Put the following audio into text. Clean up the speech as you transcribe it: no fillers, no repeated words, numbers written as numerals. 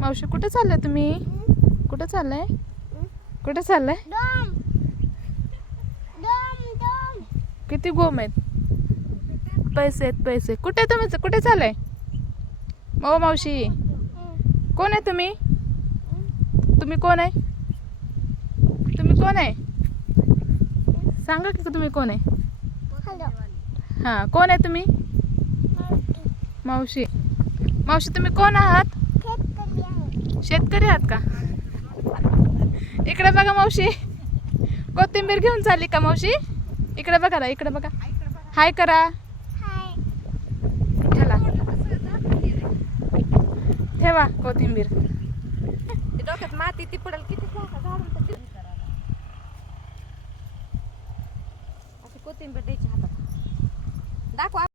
मावशी कुठे चाललाय तुम्ही? कुठे चाललाय? कुठे चाललाय? किती गोम आहेत? पैसे आहेत पैसे. कुठे तुम्ही कुठे चाललाय? ओ मावशी कोण आहे तुम्ही? तुम्ही कोण आहे? तुम्ही कोण आहे? सांगा की तुम्ही कोण आहे? हां कोण आहे तुम्ही? मावशी. मावशी तुम्ही कोण आहात? शेतकरी आहात का? इकडे बघा मावशी. कोथिंबीर घेऊन चालली का मावशी? इकडे बघा ना, इकडे बघा. हाय करा. चला ठेवा कोथिंबीर. डोक्यात माती ती पडेल किती कोथिंबीर द्यायची हातात दाखवा.